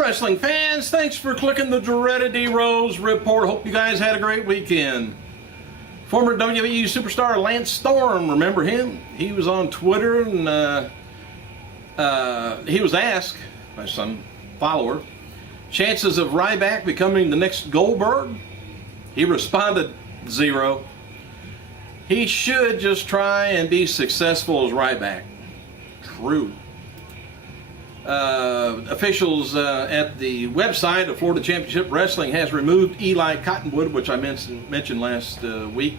Hi wrestling fans, thanks for clicking the dreaded D-Rose report. Hope you guys had a great weekend. Former WWE superstar Lance Storm, remember him? He was on Twitter and he was asked by some follower, chances of Ryback becoming the next Goldberg? He responded, 0. He should just try and be successful as Ryback. True. Officials at the website of Florida Championship Wrestling has removed Eli Cottonwood, which I mentioned last week,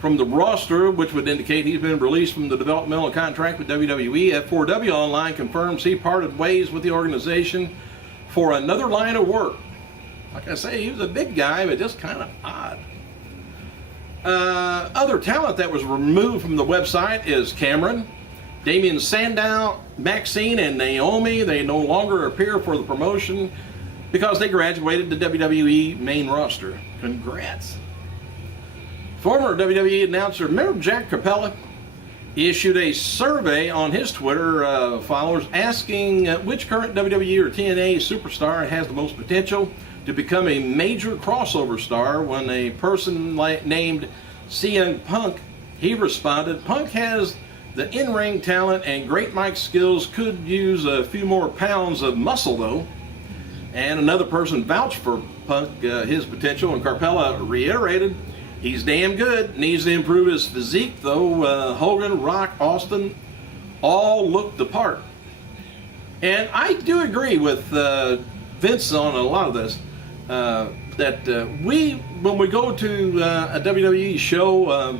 from the roster, which would indicate he's been released from the developmental contract with WWE. F4W Online confirms he parted ways with the organization for another line of work. Like I say, he was a big guy, but just kind of odd. Other talent that was removed from the website is Cameron, Damian Sandow, Maxine, and Naomi. They no longer appear for the promotion because they graduated the WWE main roster. Congrats. Former WWE announcer, remember Jack Capella? He issued a survey on his Twitter followers asking which current WWE or TNA superstar has the most potential to become a major crossover star. When a person named CM Punk, he responded, Punk has the in-ring talent and great mic skills, could use a few more pounds of muscle though. And another person vouched for Punk, his potential, and Carpella reiterated, he's damn good, needs to improve his physique though. Hogan, Rock, Austin, all looked the part. And I do agree with Vince on a lot of this, that when we go to a WWE show,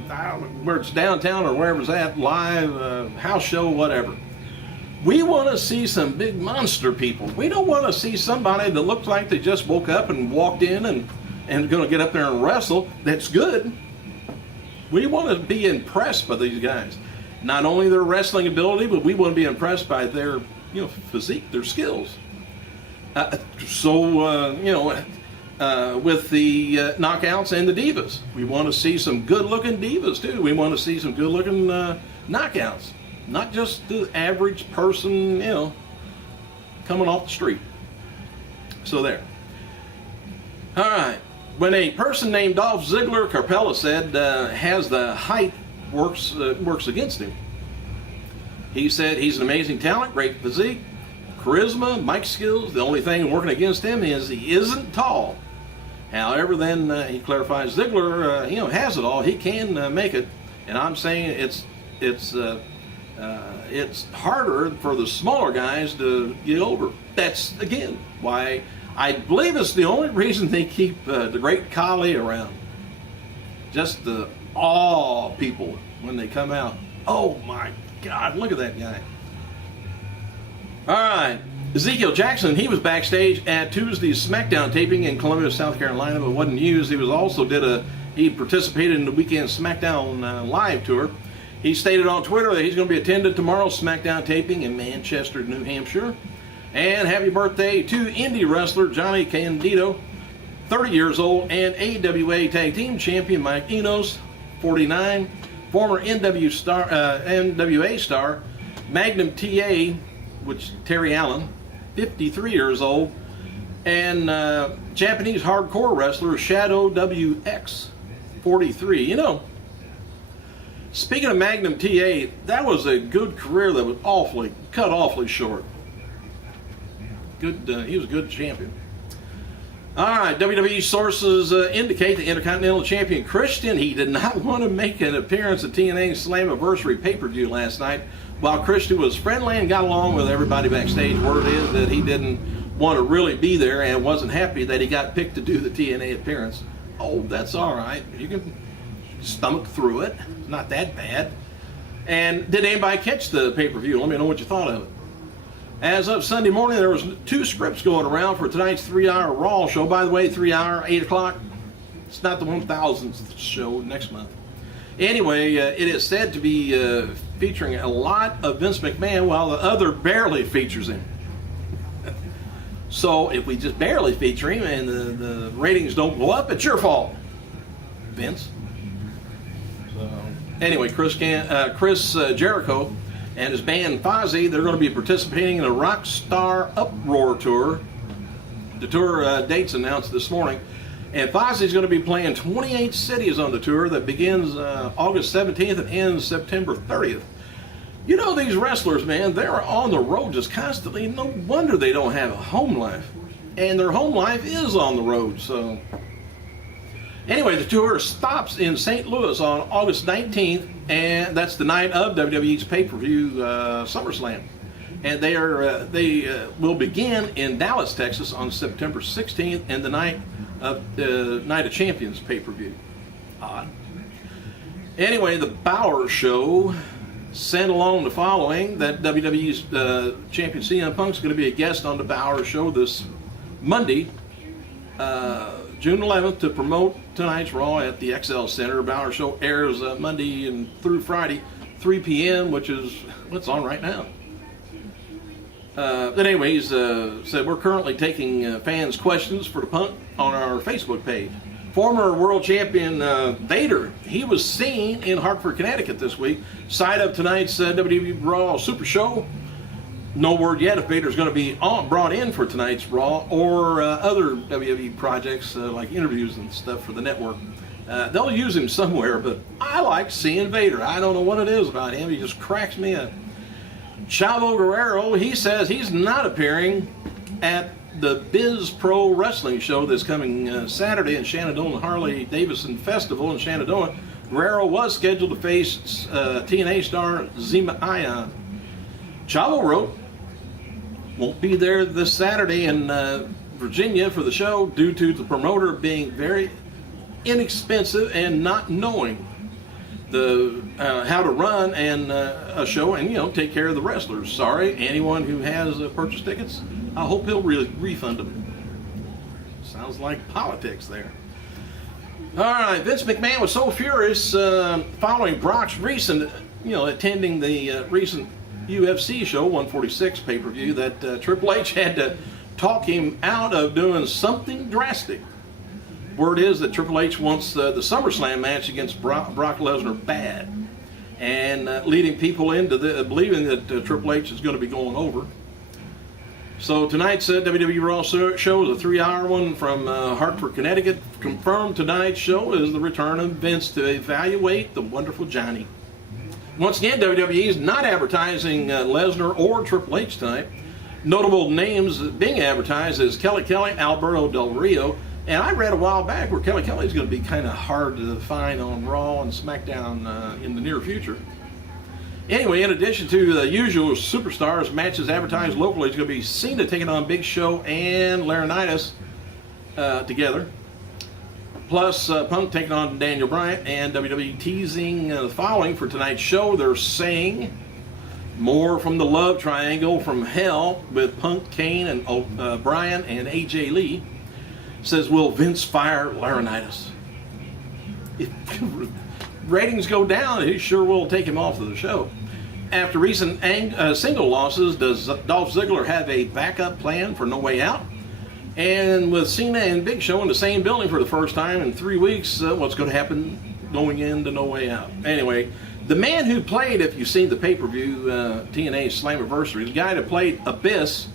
where it's downtown or wherever it's at, live, house show, whatever, we want to see some big monster people. We don't want to see somebody that looks like they just woke up and walked in and going to get up there and wrestle. That's good. We want to be impressed by these guys. Not only their wrestling ability, but we want to be impressed by their physique, their skills. With the knockouts and the divas, we want to see some good-looking divas too. We want to see some good-looking knockouts, not just the average person, coming off the street. So there. All right. When a person named Dolph Ziggler, Carpella said, has the height works against him. He said he's an amazing talent, great physique, charisma, mic skills. The only thing working against him is he isn't tall. However, then he clarifies Ziggler, has it all. He can make it, and I'm saying it's harder for the smaller guys to get over. That's again why I believe it's the only reason they keep the Great Khali around. Just the awe people when they come out. Oh my God! Look at that guy. All right. Ezekiel Jackson, he was backstage at Tuesday's SmackDown taping in Columbia, South Carolina, but wasn't used. He participated in the weekend SmackDown live tour. He stated on Twitter that he's going to be attending tomorrow's SmackDown taping in Manchester, New Hampshire. And happy birthday to indie wrestler Johnny Candido, 30 years old, and AWA Tag Team Champion Mike Enos, 49. Former NWA star Magnum TA, Terry Allen, 53 years old, and Japanese hardcore wrestler Shadow WX, 43. Speaking of Magnum TA, that was a good career that was cut awfully short. Good, he was a good champion. All right, WWE sources indicate the Intercontinental Champion Christian, he did not want to make an appearance at TNA's Slammiversary pay-per-view last night. While Christian was friendly and got along with everybody backstage, word is that he didn't want to really be there and wasn't happy that he got picked to do the TNA appearance. Oh, that's all right. You can stomach through it. It's not that bad. And did anybody catch the pay-per-view? Let me know what you thought of it. As of Sunday morning, there was 2 scripts going around for tonight's 3-hour Raw show. By the way, 3-hour, 8 o'clock. It's not the 1000th show next month. Anyway, it is said to be featuring a lot of Vince McMahon while the other barely features him. So if we just barely feature him and the ratings don't go up, it's your fault, Vince. So anyway, Chris Jericho and his band Fozzy, they're going to be participating in a Rockstar Uproar tour The tour dates announced this morning. And Fozzy is going to be playing 28 cities on the tour that begins August 17th and ends September 30th. You know, these wrestlers, man, they're on the road just constantly. No wonder they don't have a home life. And their home life is on the road, so. Anyway, the tour stops in St. Louis on August 19th, and that's the night of WWE's pay-per-view SummerSlam. And they will begin in Dallas, Texas on September 16th and the night of Champions pay-per-view. Odd. Anyway, the Bauer show sent along the following, that WWE's champion CM Punk's going to be a guest on the Bauer show this Monday, June 11th, to promote tonight's Raw at the XL Center. Bauer show airs Monday and through Friday, 3 p.m., which is what's on right now. But anyways, said we're currently taking fans' questions for the Punk on our Facebook page. Former world champion Vader, he was seen in Hartford, Connecticut this week, side of tonight's WWE Raw Super Show. No word yet if Vader's going to be brought in for tonight's Raw or other WWE projects like interviews and stuff for the network. They'll use him somewhere, but I like seeing Vader. I don't know what it is about him. He just cracks me up. Chavo Guerrero, he says he's not appearing at the Biz Pro Wrestling show that's coming Saturday in Shenandoah, Harley Davidson Festival in Shenandoah. Guerrero was scheduled to face TNA star Zema Ion. Chavo wrote, won't be there this Saturday in Virginia for the show due to the promoter being very inexpensive and not knowing how to run a show and take care of the wrestlers. Sorry, anyone who has purchased tickets. I hope he'll refund them. Sounds like politics there. All right, Vince McMahon was so furious following Brock's recent, attending the recent UFC show 146 pay-per-view that Triple H had to talk him out of doing something drastic. Word is that Triple H wants the SummerSlam match against Brock Lesnar bad, and leading people into believing that Triple H is going to be going over. So tonight's WWE Raw show is a 3-hour one from Hartford, Connecticut. Confirmed tonight's show is the return of Vince to evaluate the wonderful Johnny. Once again, WWE is not advertising Lesnar or Triple H tonight. Notable names being advertised is Kelly Kelly, Alberto Del Rio. And I read a while back where Kelly Kelly is going to be kind of hard to find on Raw and SmackDown in the near future. Anyway, in addition to the usual superstars, matches advertised locally is going to be Cena taking on Big Show and Laurinaitis together. Plus, Punk taking on Daniel Bryan, and WWE teasing the following for tonight's show. They're saying more from the love triangle from hell with Punk, Kane, and Bryan and AJ Lee. Says, will Vince fire Laurinaitis? If ratings go down, he sure will take him off of the show. After recent single losses, does Dolph Ziggler have a backup plan for No Way Out? And with Cena and Big Show in the same building for the first time in 3 weeks, what's going to happen going into No Way Out? Anyway, the man who played, if you've seen the pay-per-view TNA Slammiversary, the guy that played Abyss,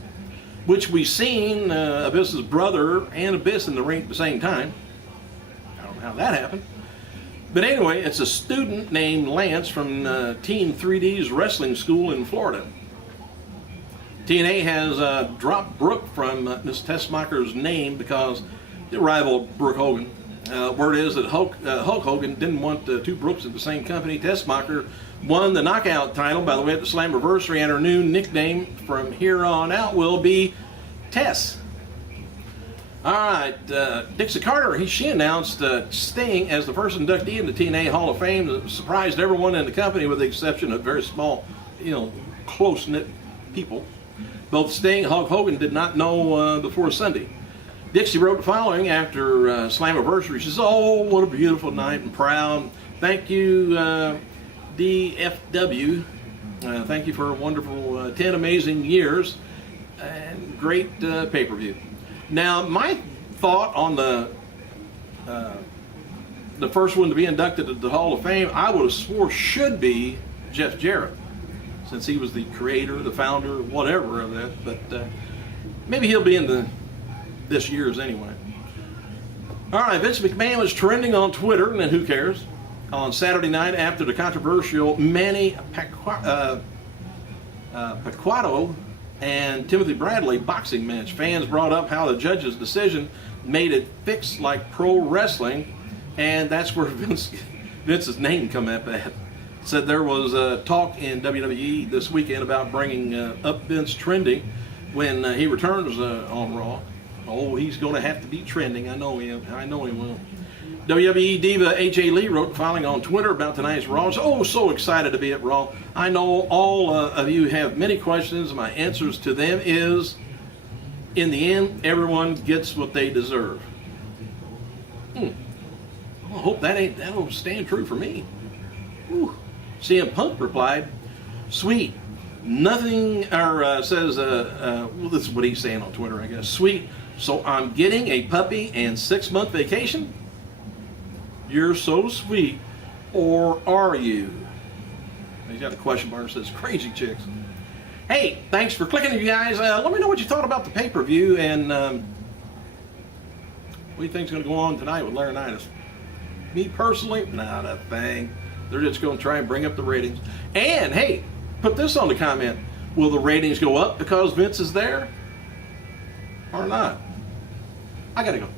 which we've seen Abyss's brother and Abyss in the ring at the same time. I don't know how that happened. But anyway, it's a student named Lance from Team 3D's wrestling school in Florida. TNA has dropped Brooke from Miss Tessmacher's name because they rivaled Brooke Hogan. Word is that Hulk Hogan didn't want two Brookes at the same company. Tessmacher won the knockout title, by the way, at the Slammiversary, and her new nickname from here on out will be Tess. All right, Dixie Carter, she announced Sting as the first inductee in the TNA Hall of Fame that surprised everyone in the company with the exception of very small, close-knit people. Both Sting and Hulk Hogan did not know before Sunday. Dixie wrote the following after Slammiversary. She says, oh, what a beautiful night and proud. Thank you, DFW. Thank you for a wonderful 10 amazing years and great pay-per-view. Now, my thought on the first one to be inducted into the Hall of Fame, I would have swore should be Jeff Jarrett, since he was the creator, the founder, whatever of that. But maybe he'll be in the this year's anyway. All right, Vince McMahon was trending on Twitter, and then who cares? On Saturday night after the controversial Manny Pacquiao and Timothy Bradley boxing match. Fans brought up how the judge's decision made it fixed like pro wrestling, and that's where Vince's name come up at. Said there was talk in WWE this weekend about bringing up Vince trending when he returns on Raw. Oh, he's going to have to be trending. I know him. I know he will. WWE diva AJ Lee wrote, filing on Twitter about tonight's Raw. Oh, so excited to be at Raw. I know all of you have many questions. My answers to them is, in the end, everyone gets what they deserve. I hope that'll stand true for me. Whew. CM Punk replied, "Sweet, nothing," or says, well, this is what he's saying on Twitter, I guess. "Sweet, so I'm getting a puppy and 6-month vacation? You're so sweet, or are you?" He's got a question mark that says crazy chicks. Hey, thanks for clicking, you guys. Let me know what you thought about the pay-per-view, and what do you think's going to go on tonight with Laurinaitis? Me personally, not a thing. They're just going to try and bring up the ratings. And hey, put this on the comment. Will the ratings go up because Vince is there or not? I got to go.